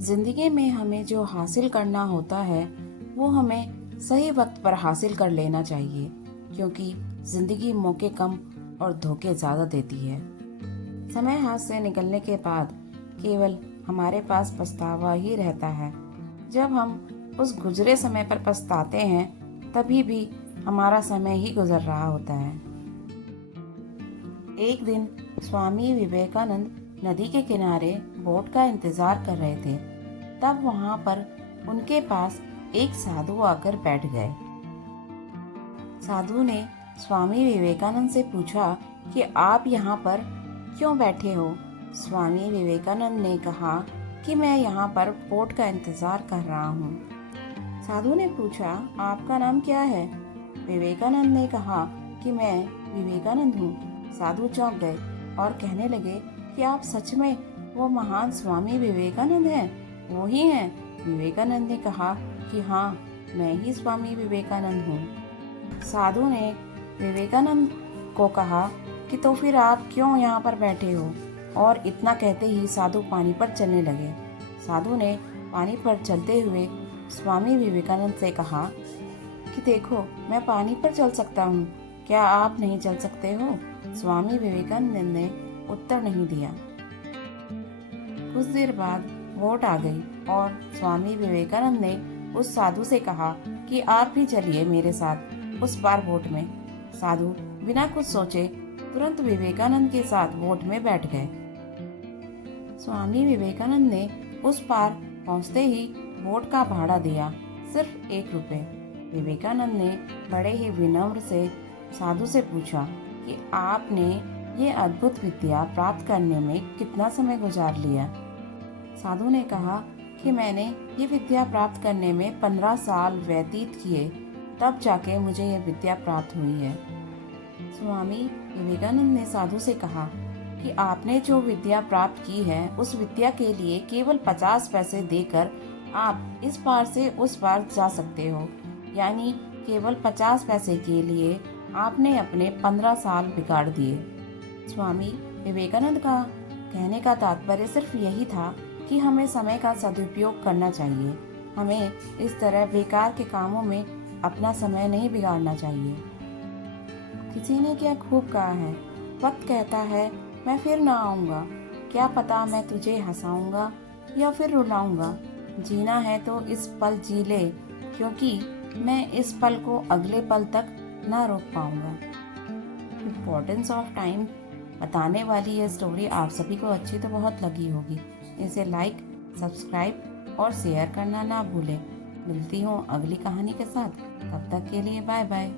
ज़िंदगी में हमें जो हासिल करना होता है वो हमें सही वक्त पर हासिल कर लेना चाहिए, क्योंकि ज़िंदगी मौके कम और धोखे ज़्यादा देती है। समय हाथ से निकलने के बाद केवल हमारे पास पछतावा ही रहता है। जब हम उस गुजरे समय पर पछताते हैं तभी भी हमारा समय ही गुजर रहा होता है। एक दिन स्वामी विवेकानंद नदी के किनारे बोट का इंतजार कर रहे थे। तब वहां पर उनके पास एक साधु आकर बैठ गए। साधु ने स्वामी विवेकानंद से पूछा कि आप यहाँ पर क्यों बैठे हो। स्वामी विवेकानंद ने कहा कि मैं यहाँ पर बोट का इंतजार कर रहा हूँ। साधु ने पूछा, आपका नाम क्या है? विवेकानंद ने कहा कि मैं विवेकानंद हूँ। साधु चौंक गए और कहने लगे कि आप सच में वो महान स्वामी विवेकानंद हैं? वो ही हैं। विवेकानंद ने कहा कि हाँ, मैं ही स्वामी विवेकानंद हूँ। साधु ने विवेकानंद को कहा कि तो फिर आप क्यों यहाँ पर बैठे हो? और इतना कहते ही साधु पानी पर चलने लगे। साधु ने पानी पर चलते हुए स्वामी विवेकानंद से कहा कि देखो, मैं पानी पर चल सकता हूँ, क्या आप नहीं चल सकते हो? स्वामी विवेकानंद ने उत्तर नहीं दिया। कुछ देर बाद बोट आ गई और स्वामी विवेकानंद ने उस साधु से कहा कि आप भी चलिए मेरे साथ उस पार बोट में। साधु बिना कुछ सोचे तुरंत विवेकानंद के साथ बोट में बैठ गए। स्वामी विवेकानंद ने उस पार पहुंचते ही बोट का भाड़ा दिया, सिर्फ 1 रुपए। विवेकानंद ने बड़े ही विनम्र से साधु से पूछा कि आपने ये अद्भुत विद्या प्राप्त करने में कितना समय गुजार लिया? साधु ने कहा कि मैंने ये विद्या प्राप्त करने में 15 साल व्यतीत किए, तब जाके मुझे ये विद्या प्राप्त हुई है। स्वामी विवेकानंद ने साधु से कहा कि आपने जो विद्या प्राप्त की है उस विद्या के लिए केवल 50 पैसे देकर आप इस पार से उस पार जा सकते हो। यानी केवल 50 पैसे के लिए आपने अपने 15 साल बिगाड़ दिए। स्वामी विवेकानंद का कहने का तात्पर्य सिर्फ यही था कि हमें समय का सदुपयोग करना चाहिए। हमें इस तरह बेकार के कामों में अपना समय नहीं बिगाड़ना चाहिए। किसी ने क्या खूब कहा है, वक्त कहता है मैं फिर ना आऊँगा, क्या पता मैं तुझे हंसाऊंगा या फिर रुलाऊंगा। जीना है तो इस पल जी ले, क्योंकि मैं इस पल को अगले पल तक ना रोक पाऊंगा। इम्पोर्टेंस ऑफ टाइम बताने वाली यह स्टोरी आप सभी को अच्छी तो बहुत लगी होगी। इसे लाइक, सब्सक्राइब और शेयर करना ना भूलें। मिलती हूँ अगली कहानी के साथ, तब तक के लिए बाय बाय।